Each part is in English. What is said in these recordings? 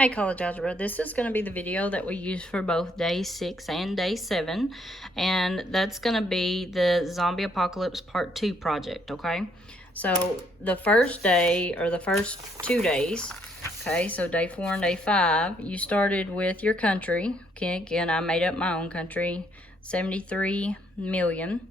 Hey College Algebra, this is going to be the video that we use for both day 6 and day 7, and that's going to be the Zombie Apocalypse Part 2 project, okay? So the first day, or the first 2 days, okay, so day 4 and day 5, you started with your country. Okay, again, I made up my own country, 73 million.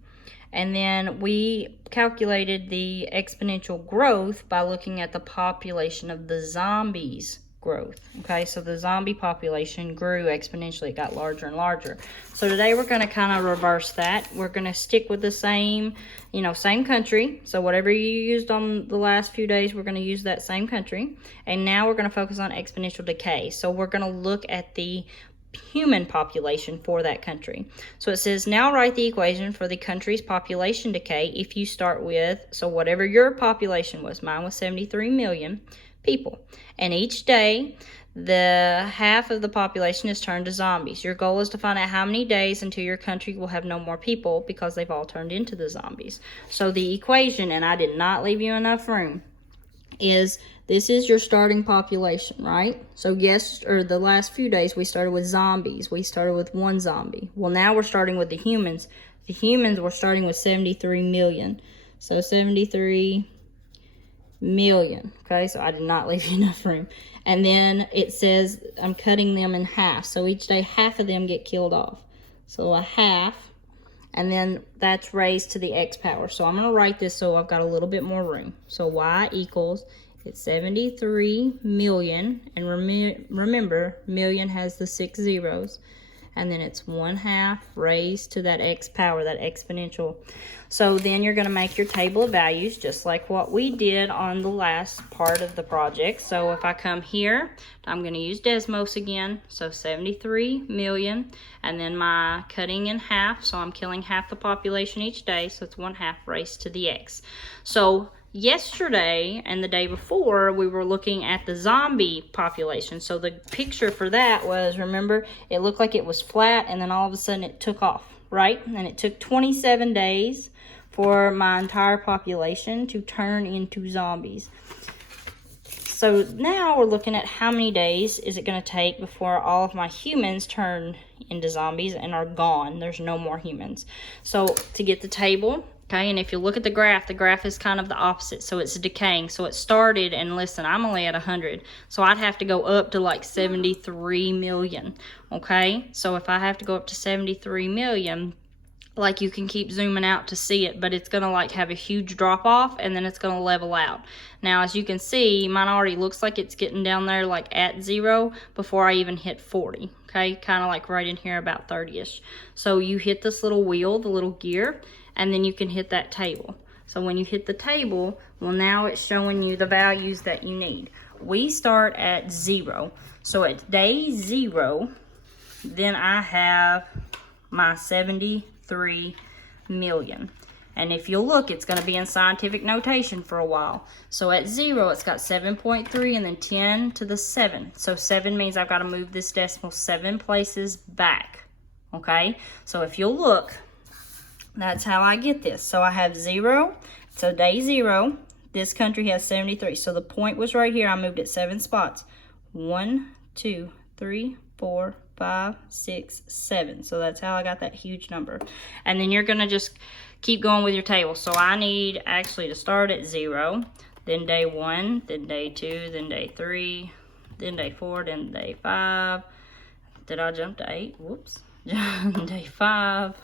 And then we calculated the exponential growth by looking at the population of the zombies growth. Okay, so the zombie population grew exponentially. It got larger and larger. So today we're going to kind of reverse that. We're going to stick with the same, same country. So whatever you used on the last few days, we're going to use that same country. And now we're going to focus on exponential decay. So we're going to look at the human population for that country. So it says, now write the equation for the country's population decay if you start with, so whatever your population was, mine was 73 million people. And each day, the half of the population is turned to zombies. Your goal is to find out how many days until your country will have no more people because they've all turned into the zombies. So the equation, and I did not leave you enough room, is this is your starting population, right? So the last few days we started with zombies. We started with one zombie. Well, now we're starting with the humans. The humans, we're starting with 73 million. So 73 million, okay? So I did not leave you enough room. And then it says I'm cutting them in half. So each day, half of them get killed off. So a half, and then that's raised to the x power. So I'm going to write this so I've got a little bit more room. So y equals, it's 73 million, and remember, million has the 6 zeros, and then it's 1/2 raised to that x power, that exponential. So then you're going to make your table of values just like what we did on the last part of the project. So if I come here, I'm going to use Desmos again. So 73 million, and then my cutting in half. So I'm killing half the population each day. So it's 1/2 raised to the x. So yesterday and the day before, we were looking at the zombie population. So the picture for that was, remember, it looked like it was flat, and then all of a sudden it took off, right? And it took 27 days for my entire population to turn into zombies. So now we're looking at how many days is it going to take before all of my humans turn into zombies and are gone. There's no more humans. So to get the table, okay, and if you look at the graph is kind of the opposite. So it's decaying. So it started, and listen, I'm only at 100. So I'd have to go up to like 73 million, okay? So if I have to go up to 73 million, like, you can keep zooming out to see it, but it's going to like have a huge drop off, and then it's going to level out. Now, as you can see, mine already looks like it's getting down there like at 0 before I even hit 40. Okay, kind of like right in here about 30ish. So you hit this little wheel, the little gear, and then you can hit that table. So when you hit the table, well, now it's showing you the values that you need. We start at 0. So at day 0, then I have my 73 million. And if you'll look, it's going to be in scientific notation for a while. So at 0, it's got 7.3 and then 10 to the 7. So 7 means I've got to move this decimal 7 places back. Okay? So if you'll look, that's how I get this. So I have 0. So day 0, this country has 73. So the point was right here. I moved it 7 spots. 1, 2, 3, 4, 5, 6, 7. So that's how I got that huge number. And then you're going to just keep going with your table. So I need actually to start at 0, then day 1, then day 2, then day 3, then day 4, then day 5. Did I jump to 8? Whoops. Day 5,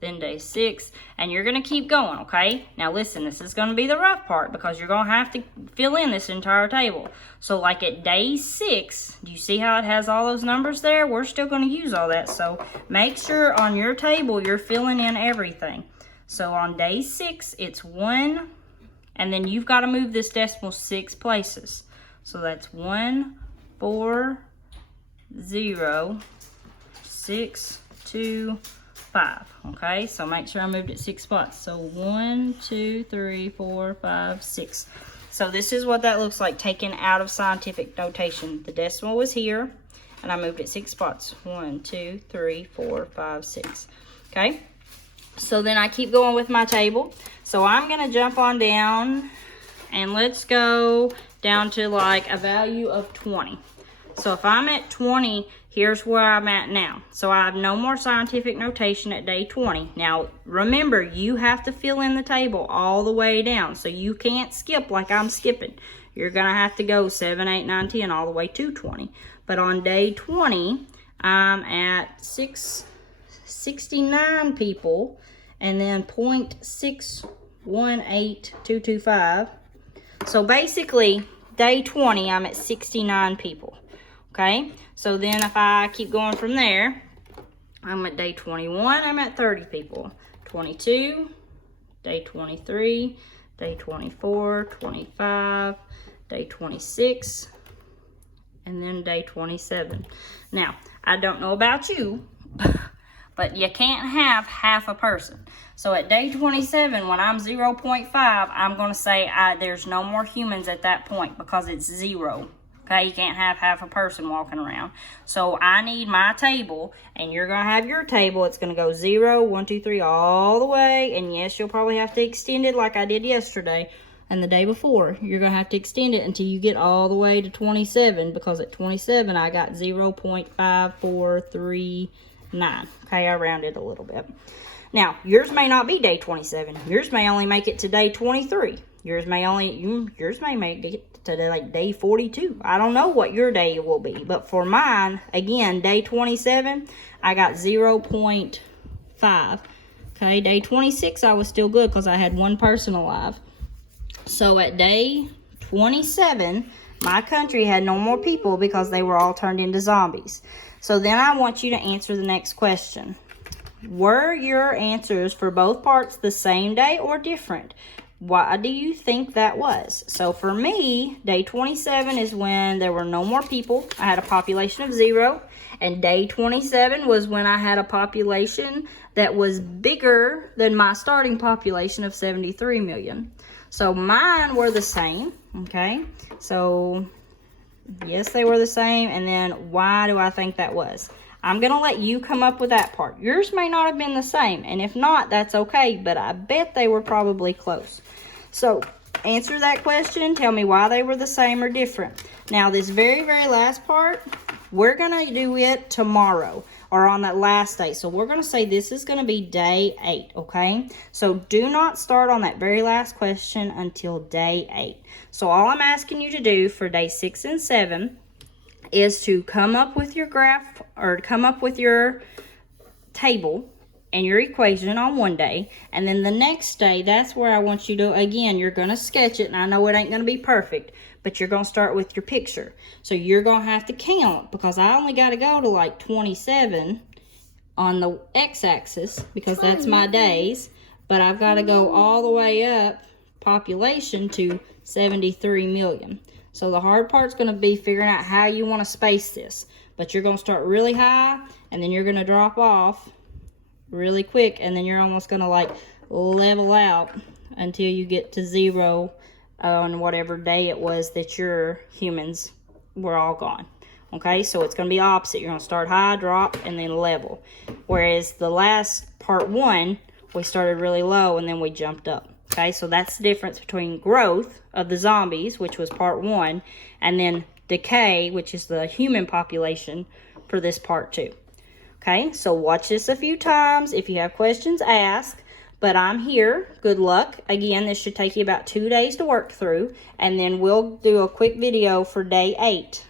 then day 6, and you're going to keep going, okay? Now listen, this is going to be the rough part because you're going to have to fill in this entire table. So like at day 6, do you see how it has all those numbers there? We're still going to use all that, so make sure on your table you're filling in everything. So on day 6, it's 1, and then you've got to move this decimal 6 places. So that's 1, 4, 0, 6, 2, 5. Okay, so make sure I moved it 6 spots. So 1, 2, 3, 4, 5, 6. So this is what that looks like taken out of scientific notation. The decimal was here, and I moved it 6 spots. 1, 2, 3, 4, 5, 6. Okay, so then I keep going with my table. So I'm going to jump on down, and let's go down to like a value of 20. So if I'm at 20, here's where I'm at now. So I have no more scientific notation at day 20. Now, remember, you have to fill in the table all the way down. So you can't skip like I'm skipping. You're going to have to go 7, 8, 9, 10 all the way to 20. But on day 20, I'm at 69 people, and then 0.618225. So basically, day 20, I'm at 69 people. Okay, so then if I keep going from there, I'm at day 21, I'm at 30 people. 22, day 23, day 24, 25, day 26, and then day 27. Now, I don't know about you, but you can't have half a person. So at day 27, when I'm 0.5, I'm going to say there's no more humans at that point because it's 0. Okay, you can't have half a person walking around. So I need my table, and you're going to have your table. It's going to go 0, 1, 2, 3, all the way. And yes, you'll probably have to extend it like I did yesterday and the day before. You're going to have to extend it until you get all the way to 27, because at 27, I got 0.5439. Okay, I rounded a little bit. Now, yours may not be day 27. Yours may only make it to day 23. Yours may make it to like day 42. I don't know what your day will be, but for mine, again, day 27, I got 0.5. Okay, day 26, I was still good because I had one person alive. So at day 27, my country had no more people because they were all turned into zombies. So then I want you to answer the next question. Were your answers for both parts the same day or different? Why do you think that was? So for me, day 27 is when there were no more people. I had a population of 0. And day 27 was when I had a population that was bigger than my starting population of 73 million. So mine were the same, okay? So yes, they were the same. And then why do I think that was? I'm going to let you come up with that part. Yours may not have been the same, and if not, that's okay, but I bet they were probably close. So answer that question. Tell me why they were the same or different. Now, this very, very last part, we're going to do it tomorrow or on that last day. So we're going to say this is going to be day 8, okay? So do not start on that very last question until day 8. So all I'm asking you to do for day 6 and 7 is to come up with your graph or come up with your table and your equation on one day, and then the next day, that's where I want you to, again, you're going to sketch it, and I know it ain't going to be perfect, but you're going to start with your picture. So you're going to have to count, because I only got to go to like 27 on the x-axis, because that's my days, but I've got to go all the way up population to 73 million. So the hard part's going to be figuring out how you want to space this. But you're going to start really high, and then you're going to drop off really quick, and then you're almost going to like level out until you get to 0 on whatever day it was that your humans were all gone. Okay, so it's going to be opposite. You're going to start high, drop, and then level. Whereas the last part 1, we started really low, and then we jumped up. Okay, so that's the difference between growth of the zombies, which was part 1, and then decay, which is the human population for this part 2. Okay, so watch this a few times. If you have questions, ask. But I'm here. Good luck. Again, this should take you about 2 days to work through, and then we'll do a quick video for day 8.